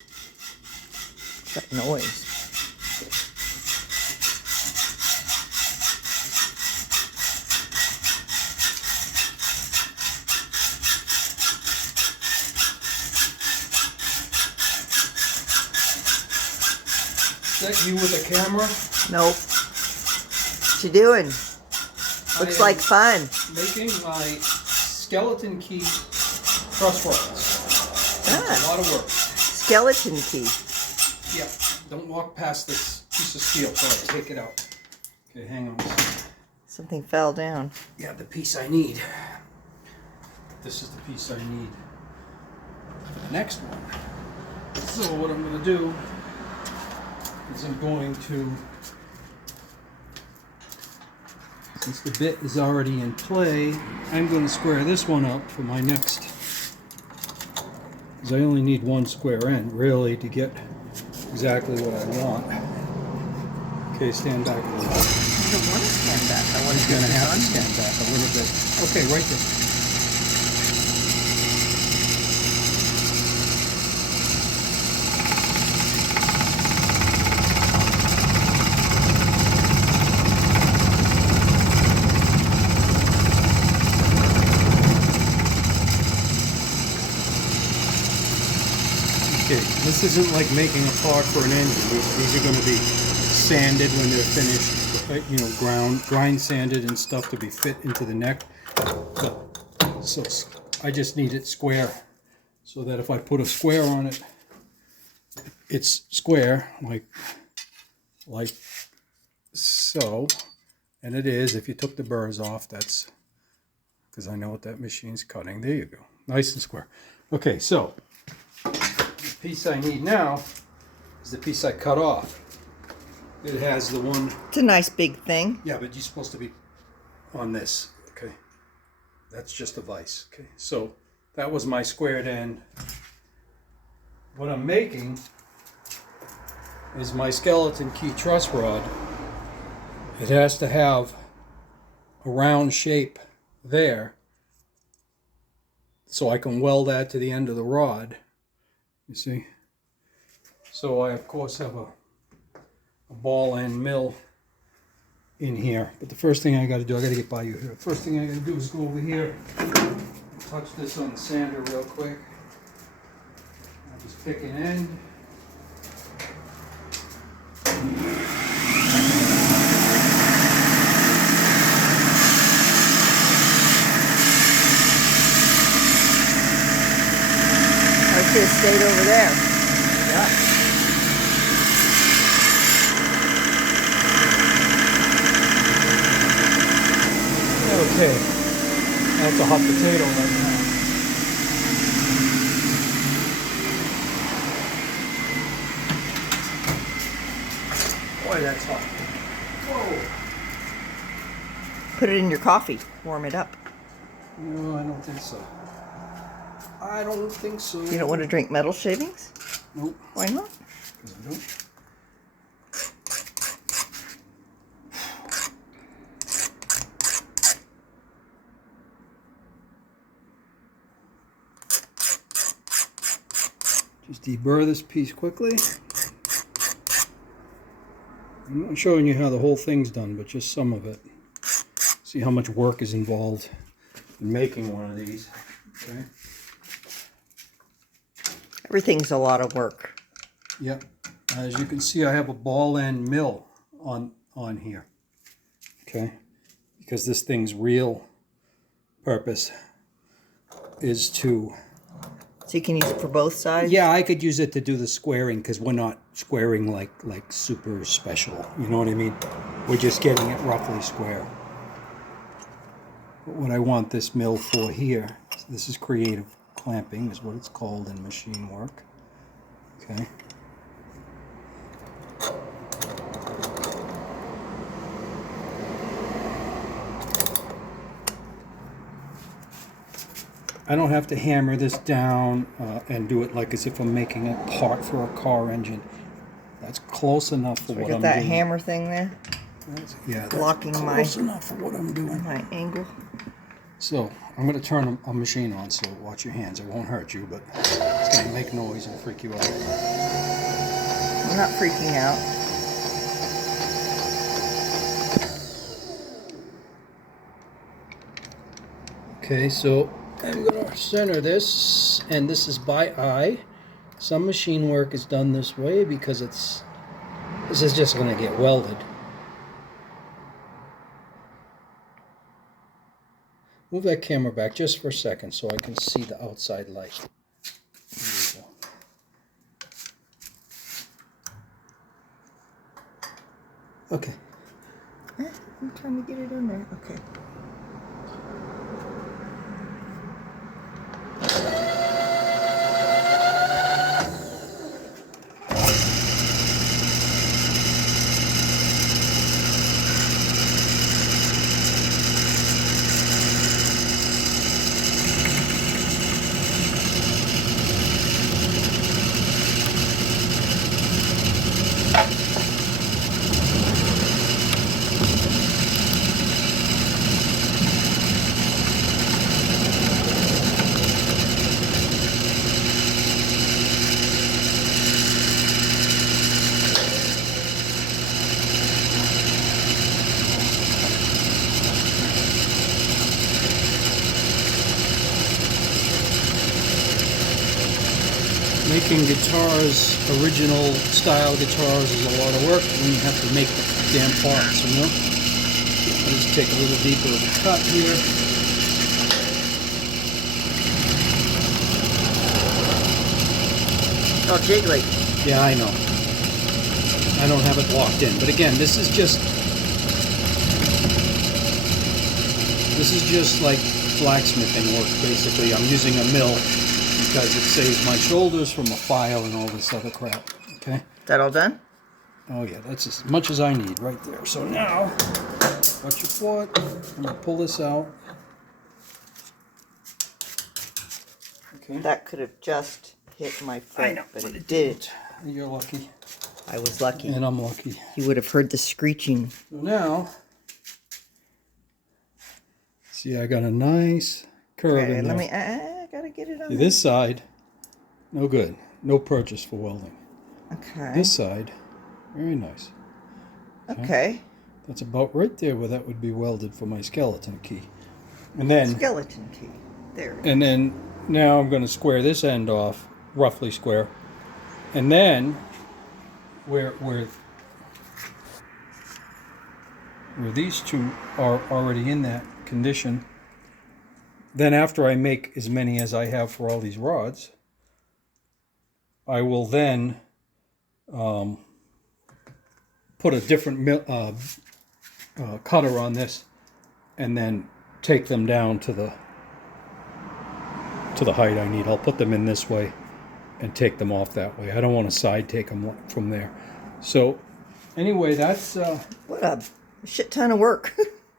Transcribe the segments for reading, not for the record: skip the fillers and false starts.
What's that noise? Is that you with a camera? Nope. What you doing? Looks like fun. Making my skeleton key truss rods. It's a lot of work. Skeleton key. Yeah, don't walk past this piece of steel till I take it out. Okay, hang on. Something fell down. Yeah, the piece I need. This is the piece I need for the next one. So what I'm going to do is I'm going to, since the bit is already in play, I'm going to square this one up for my next, because I only need one square end really to get exactly what I want. Okay, stand back a little bit. I don't want to stand back. I want to He's going to have to stand back a little bit. Okay, right there. Okay, this isn't like making a part for an engine. These are going to be sanded when they're finished, you know, grind sanded and stuff to be fit into the neck. So I just need it square so that if I put a square on it, it's square like so. And it is. If you took the burrs off, that's because I know what that machine's cutting. There you go. Nice and square. Okay, so the piece I need now is the piece I cut off. It has the one. It's a nice big thing. Yeah, but you're supposed to be on this. Okay, that's just a vise. Okay, so that was my squared end. What I'm making is my skeleton key truss rod. It has to have a round shape there so I can weld that to the end of the rod. You see? So I of course have a ball end mill in here. But the first thing I got to do, I got to get by you here. First thing I got to do is go over here, touch this on the sander real quick. I'll just pick an end. I should have stayed over there. Yeah. Okay, that's a hot potato right now. Boy, that's hot. Whoa. Put it in your coffee. Warm it up. No, I don't think so. I don't think so. You don't want to drink metal shavings? Nope. Why not? Because I don't. Just deburr this piece quickly. I'm not showing you how the whole thing's done, but just some of it. See how much work is involved in making one of these. Okay. Everything's a lot of work. Yep. As you can see, I have a ball end mill on here. Okay. Because this thing's real purpose is to... So you can use it for both sides? Yeah, I could use it to do the squaring because we're not squaring like super special. You know what I mean? We're just getting it roughly square. But what I want this mill for here, this is creative clamping is what it's called in machine work. Okay. I don't have to hammer this down and do it like as if I'm making a part for a car engine. That's close enough for what I'm doing. Got that hammer thing there? That's blocking close enough for what I'm doing. my angle. So I'm going to turn a machine on, so watch your hands. It won't hurt you, but It's going to make noise and freak you out. I'm not freaking out. Okay, so I'm going to center this, and this is by eye. Some machine work is done this way because this is just going to get welded. Move that camera back just for a second so I can see the outside light. There you go. Okay. I'm trying to get it in there. Okay. Making guitars, original style guitars, is a lot of work when you have to make the damn parts, you know? I'll just take a little deeper of a cut here. Oh, jiggly. Yeah, I know. I don't have it locked in. But again, this is just like blacksmithing work, basically. I'm using a mill because it saves my shoulders from a file and all this other crap. Okay? That all done? Oh yeah, that's as much as I need right there. So now, watch your foot. I'm gonna pull this out. Okay. That could have just hit my foot, I know, but it did. You're lucky. I was lucky. And I'm lucky. You would have heard the screeching. So now, see, I got a nice curve Okay, in let there. me. I gotta get it on. See, this side, no good. No purchase for welding. Okay. This side, very nice. Okay. That's about right there where that would be welded for my skeleton key. And then, Skeleton key. There. and then now I'm going to square this end off, roughly square. And then, where these two are already in that condition, then after I make as many as I have for all these rods, I will then put a different cutter on this and then take them down to the height I need. I'll put them in this way and take them off that way. I don't want to side take them from there. So anyway, that's What a shit ton of work.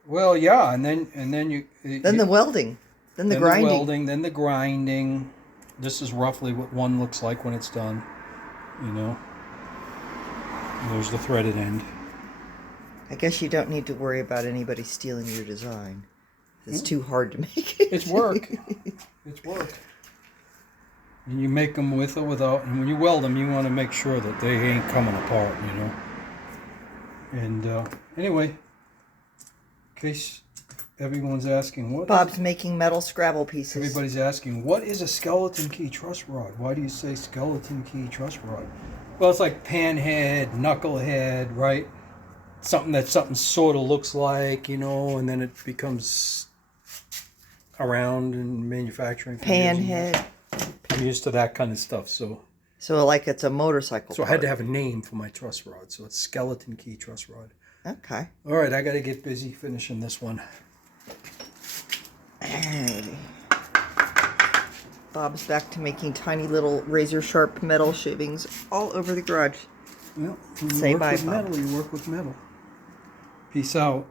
well, yeah, and then you Then the welding. Then the grinding. the welding, then the grinding. This is roughly what one looks like when it's done, you know. And there's the threaded end. I guess you don't need to worry about anybody stealing your design. It's too hard to make it. It's work. It's work. And you make them with or without, and when you weld them, you want to make sure that they ain't coming apart, you know. And anyway, in case everyone's asking, what? Bob's making metal Scrabble pieces. Everybody's asking, what is a skeleton key truss rod? Why do you say skeleton key truss rod? Well, it's like panhead, knucklehead, right? Something sort of looks like, you know, and then it becomes around in manufacturing. Panhead. I'm used to that kind of stuff, so like it's a motorcycle. I had to have a name for my truss rod, so it's skeleton key truss rod. Okay. All right, I got to get busy finishing this one. Alrighty. Bob's back to making tiny little razor sharp metal shavings all over the garage. Well, when Say you work bye, with Bob. metal, you work with metal. Peace out.